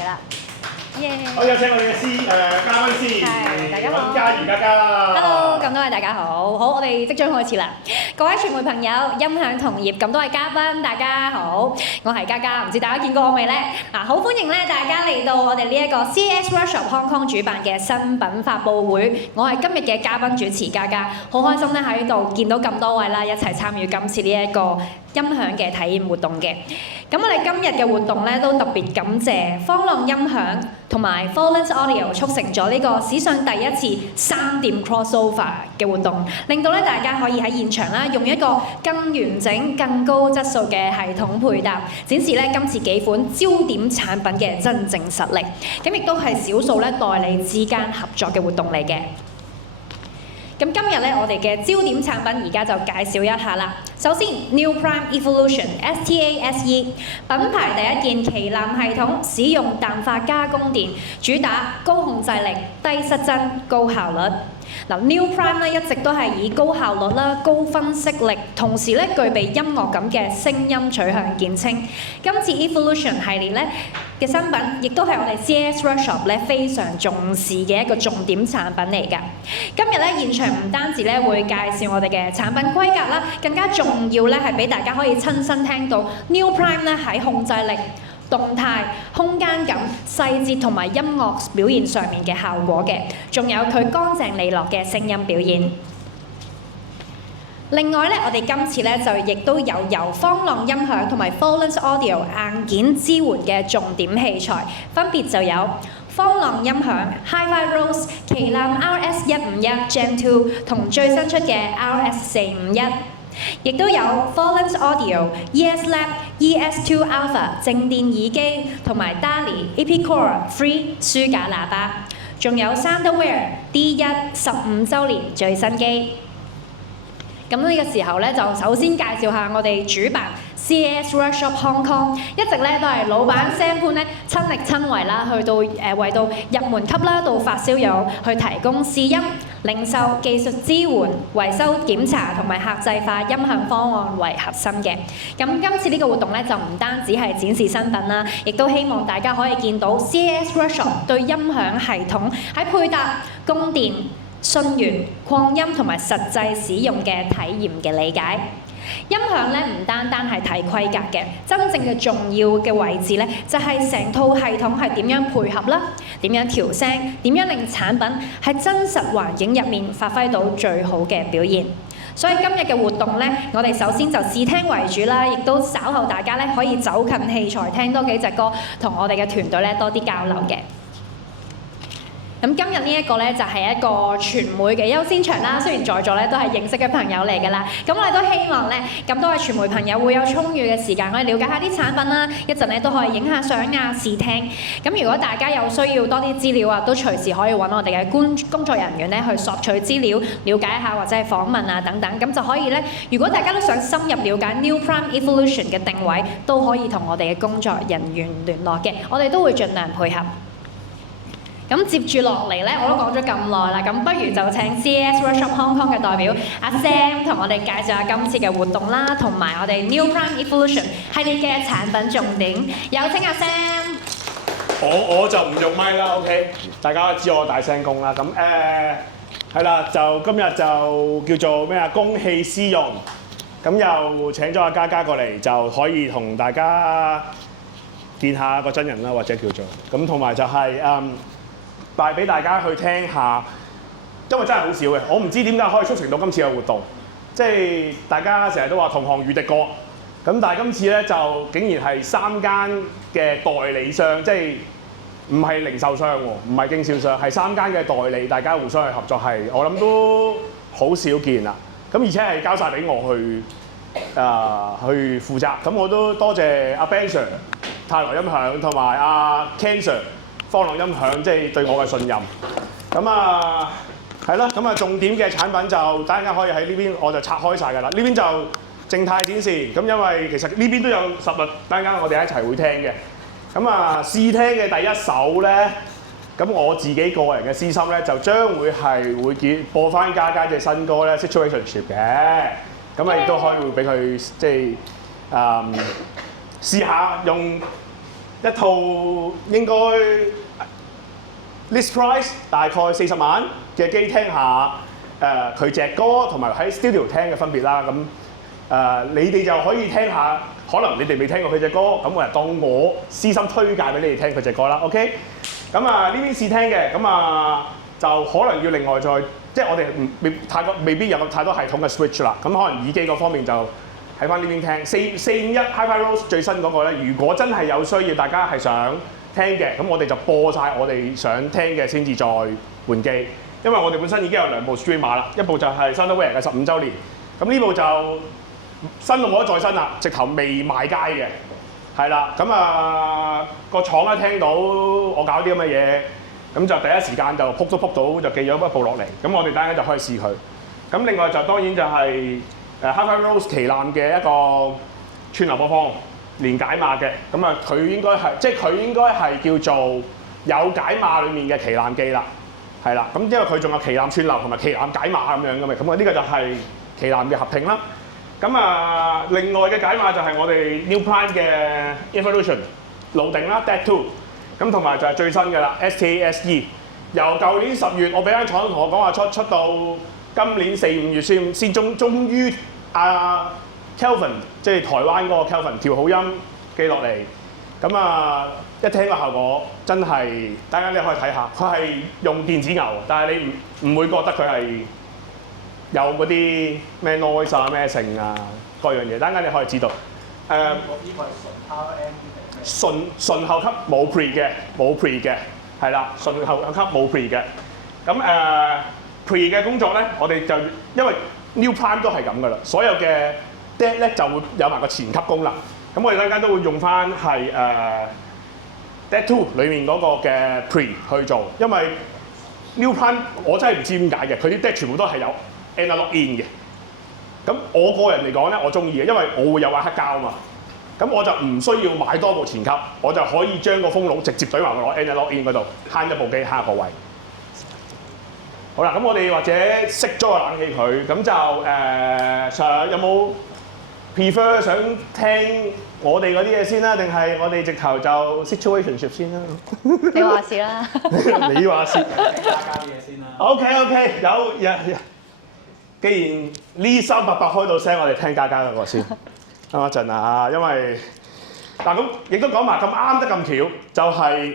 係啦。好，有請我哋嘅嘉賓先。係，大家好。嘉怡嘉嘉。Hello，咁多位大家好。好，我哋即將開始啦。各位傳媒朋友、音響同業咁多位嘉賓，大家好。我係嘉嘉，唔知大家見過我未呢？好歡迎咧大家嚟到我哋呢一個 CES Workshop Hong Kong 主辦嘅新品發佈會。我係今日嘅嘉賓主持嘉嘉，好開心咧喺度見到咁多位啦，一齊參與今次呢一個音響嘅體驗活動嘅。咁我哋今日嘅活動咧都特別感謝方浪音響同埋 Fallens Audio 促成咗呢個史上第一次3店 crossover 嘅活動，令到咧大家可以喺現場啦用一個更完整、更高質素嘅系統配搭，展示咧今次幾款焦點產品嘅真正實力。咁亦都係少數咧代理之間合作嘅活動嚟嘅。咁今日咧，我哋嘅焦點產品而家就介紹一下啦。首先 New Prime Evolution STASE 品牌第一件旗艦系統，使用氮化加工電，主打高控制力、低失真、高效率。New Prime 咧一直都係以高效率啦、高分析力，同時咧具備音樂感嘅聲音取向見稱。今次 Evolution 系列咧嘅新品，亦都係我哋 CES Workshop 咧非常重視嘅一個重點產品嚟㗎。今日咧現場唔單止咧會介紹我哋嘅產品規格啦，更加重要咧係俾大家可以親身聽到 New Prime 咧喺控制力、動態、空間感、細節同埋音樂表現上面嘅效果嘅，仲有佢乾淨利落嘅聲音表現。另外咧，我哋今次咧就亦都有由方浪音響同埋 Fallens Audio 硬件支援嘅重點器材，分別就有方浪音響 Hi-Fi Rose 旗艦 RS151 Gen 2同最新出嘅 RS451。亦都有 Fallens Audio ES Lab ES2 Alpha 靜電耳機同埋 DALI Epicor Free 書架喇叭，仲有 Soundware D1 15週年最新機。咁呢個時候咧，就首先介紹下我哋主辦 CES Workshop Hong Kong， 一直咧都係老闆 Sam 潘咧親力親為啦，去到為到入門級啦到發燒友去提供試音、零售、技術支援、維修檢查同埋客製化音響方案為核心嘅。咁今次呢個活動咧就唔單止係展示新品啦，亦都希望大家可以見到 CES Workshop 對音響系統喺配搭、供電、訊源、擴音同埋實際使用嘅體驗嘅理解。音響咧唔單單係睇規格嘅，真正嘅重要嘅位置咧就係成套系統係點樣配合啦，點樣調聲，點樣令產品喺真實環境入面發揮到最好嘅表現。所以今日嘅活動咧，我哋首先就試聽為主啦，亦都稍後大家咧可以走近器材聽多幾隻歌，同我哋嘅團隊咧多啲交流嘅。咁今日呢一個咧就係一個傳媒嘅優先場啦，雖然在座咧都係認識嘅朋友嚟㗎啦，咁我哋都希望咧咁多位傳媒朋友會有充裕嘅時間可以了解下啲產品啦，一陣咧都可以影下相啊試聽。咁如果大家有需要多啲資料啊，都隨時可以揾我哋嘅工作人員咧去索取資料，了解一下或者係訪問啊等等，咁就可以咧。如果大家都想深入了解 New Prime Evolution 嘅定位，都可以同我哋嘅工作人員聯絡嘅，我哋都會盡量配合。咁接住落嚟咧，我都講咗咁耐啦，咁不如就請 CES Workshop Hong Kong 嘅代表阿 Sam 同我哋介紹下今次嘅活動啦，同埋我哋 New Prime Evolution 系列嘅產品重點。有請阿 Sam。我就唔用咪啦 ，OK， 大家知我大聲公啦。咁係啦，就今日就叫做咩啊？公器私用，咁又請咗阿嘉嘉過嚟，就可以同大家見下個真人啦，或者叫做咁，同埋就係帶俾大家去聽下，因為真係好少嘅，我唔知點解可以促成到今次嘅活動。即係大家成日都話同行如敵國，咁但係今次咧就竟然係3間嘅代理商，即係唔係零售商喎，唔係經銷商，係3間嘅代理，大家互相去合作係，我諗都好少見啦。咁而且係交晒俾我去負責，咁我都多謝阿 Ben Sir、泰來音響同埋阿 Ken Sir、方浪音響，即係對我嘅信任。咁係啦，咁重點嘅產品就等陣間可以喺呢邊，我就拆開晒㗎啦。呢邊就靜態展示，咁因為其實呢邊都有實物，等陣間我哋一齊會聽嘅。咁試聽嘅第一首咧，咁我自己個人嘅私心咧，就將會播翻嘉嘉隻新歌咧《Situationship》嘅。咁亦都可以會俾佢即係試下用一套應該 list price 大概40萬嘅機聽下佢隻歌同埋喺 studio 聽嘅分別啦。咁你哋就可以聽下，可能你哋未聽過佢隻歌，咁我就當我私心推介俾你哋聽佢隻歌啦。OK， 咁呢邊試聽嘅，咁就可能要另外再，即係我哋未必有太多系統嘅 switch 啦。咁可能耳機嗰方面就喺翻呢邊聽。451 Hi-Fi Rose 最新嗰個咧，如果真係有需要，大家係想聽嘅，咁我哋就播晒我哋想聽嘅先至再換機。因為我哋本身已經有2部 streamer 啦，一部就係 Soundwave 嘅15週年，咁呢部就新到冇得再新啦，直頭未賣街嘅，係啦。咁個廠一聽到我搞啲咁嘅嘢，咁就第一時間就撲都撲到，就寄咗一部落嚟。咁我哋等陣就可以試佢。咁另外就當然就係Hi-Fi Rose 旗艦嘅一個串流播放連解碼嘅。咁佢應該係叫做有解碼裡面嘅旗艦機啦。係啦，咁因為佢仲有旗艦串流同埋旗艦解碼咁樣嘅嘛，咁呢個就係旗艦嘅合併啦。咁另外嘅解碼就係我哋 New Prime 嘅 Evolution 路定啦 Dead 2，咁同埋就係最新嘅啦 STASE。由舊年10月我俾間廠同我講話出到今年4、5月先終於Kelvin 即係台灣嗰個 Kelvin 調好音寄落嚟。咁一聽個效果真係，大家你可以睇下，佢係用電子牛，但係你唔會覺得佢係有嗰啲咩 noise 啊、咩性啊各樣嘢，等間你可以知道。呢個係純後級冇 pre 嘅，係啦，純後級冇 pre 嘅。咁pre 嘅工作咧，我哋就因為 New Prime 都係咁噶啦，所有嘅 DAC 咧就會有埋個前級功能。咁我哋陣間都會用翻係Dead 2裡面嗰個嘅 pre 去做，因為 New Prime 我真係唔知點解嘅，佢啲 DAC 全部都係有 analog in 嘅。咁我個人嚟講咧，我中意嘅，因為我會有塊黑膠嘛。咁我就唔需要買多部前級，我就可以將個風爐直接懟埋落 analog in 嗰度，慳一部機慳一個位。好啦，咁我哋或者熄咗個冷氣佢，咁就有冇 prefer 想聽我哋嗰啲嘢先啦，定係我哋直頭就 situationship 先啦？你話事啦。你話事。加啲嘢先啦。OK， 有。既然呢388開到聲，我哋聽加嗰個先。等一陣啊，因為咁亦都講埋咁啱得咁巧，就係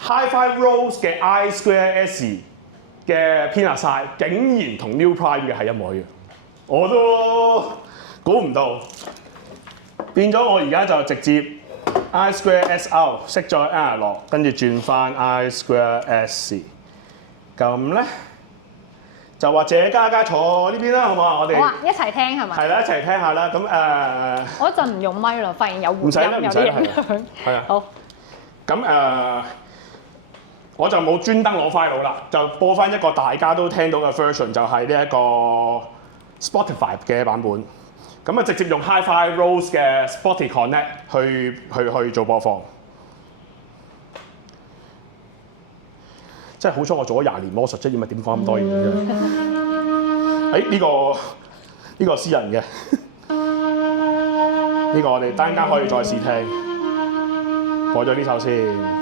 Hi-Fi Rose 嘅 I2S 嘅編下曬，竟然同 New Prime 嘅係一模一樣。我都估唔到，變咗我而家就直接 I2S out 熄咗 analog， 跟住轉翻 I2S。咁咧就或者嘉坐呢邊啦，好唔好啊？我哋好啊，一齊聽係咪？係啦，一齊聽下啦。咁我嗰陣唔用咪啦，發現有回音有啲影響。係啊。好。咁我就冇專登攞 file 啦，就播翻一個大家都聽到嘅 version， 就係呢一個 Spotify 嘅版本。咁直接用 Hi-Fi Rose 嘅 Spotify Connect 去做播放。真係好彩我做咗20年魔術啫，要咪點講咁多嘢啫？呢個私人嘅，呢個我哋單間可以再試聽。播咗呢首先。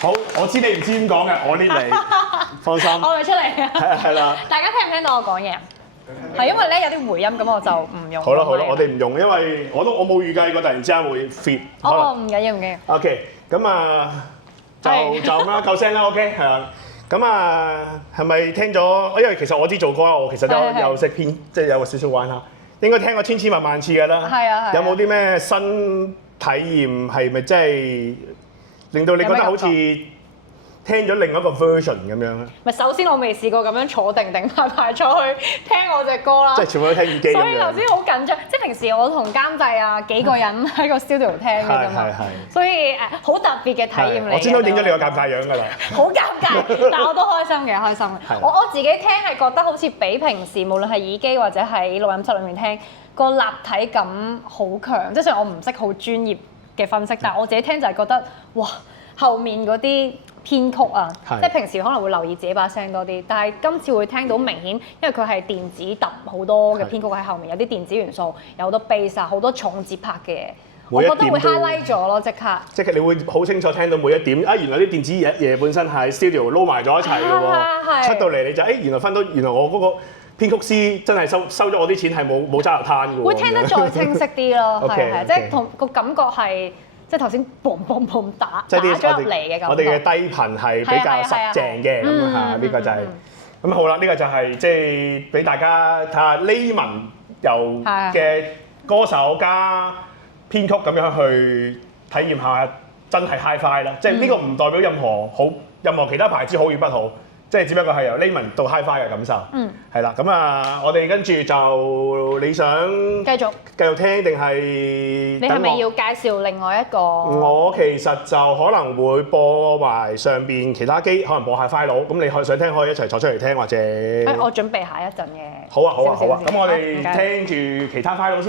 好，我知你唔知點講嘅，我呢你放心。我咪出嚟啊！係啦。大家聽唔聽到我講嘢？係因為咧有啲回音，咁我就唔用。好啦好啦，我哋唔用，因為我冇預計過突然之間會 fit。哦，唔緊要唔緊要。OK，咁啊就咁啦，夠聲啦 OK 係啊。咁啊係咪聽咗？因為其實我知做歌啦，我其實有識編，即係有少少玩下。應該聽過千千萬萬次㗎啦。係啊係。有冇啲咩新體驗？係咪真係令到你覺得好似聽咗另一個 version 咁樣咧？咪首先我未試過咁樣坐定定排坐去聽我隻歌啦。即係全部都聽耳機咁樣。所以頭先好緊張，即係平時我同監製啊幾個人喺個 studio 聽嘅啫嘛。所以好特別嘅體驗嚟。我先都影咗你個尷尬樣㗎啦。好尷尬，但我都開心嘅，開心嘅。我自己聽係覺得好似比平時無論係耳機或者喺錄音室裏面聽個立體感好強。即係雖然我唔識好專業嘅分析，但係我自己聽就係覺得哇，後面嗰啲編曲啊，即係平時可能會留意自己把聲多啲，但係今次會聽到明顯，因為佢係電子揼好多嘅編曲喺後面，有啲電子元素，有好多 bass 啊，好多重節拍嘅嘢，我覺得會 highlight 咗咯，即刻。即係你會好清楚聽到每一點啊！原來啲電子嘢本身喺 studio 撈埋咗一齊嘅喎，出到嚟你就原來分到原來我嗰個編曲師真係收咗我啲錢係冇揸流攤嘅喎。會聽得再清晰啲咯，係即係同個感覺係。即係頭先嘣嘣嘣打咗入嚟嘅感覺。我哋嘅低頻係比較實淨嘅咁啊，呢個就係咁好啦。呢個就係即係俾大家睇下 Layman 由嘅歌手加編曲咁樣去體驗下真係 Hi-Fi 啦。即係呢個唔代表任何其他牌子好與不好。即係只不過係由 Layman 到 Hi-Fi 嘅感受，係啦。咁啊，我哋跟住就你想繼續聽定係？你係咪要介紹另外一個？我其實就可能會播埋上邊其他機，可能播下 Hi-Fi 佬。咁你想聽可以一齊坐出嚟聽，或者我準備下一陣嘅。好啊好啊好啊！咁我哋聽住其他 Hi-Fi 佬先。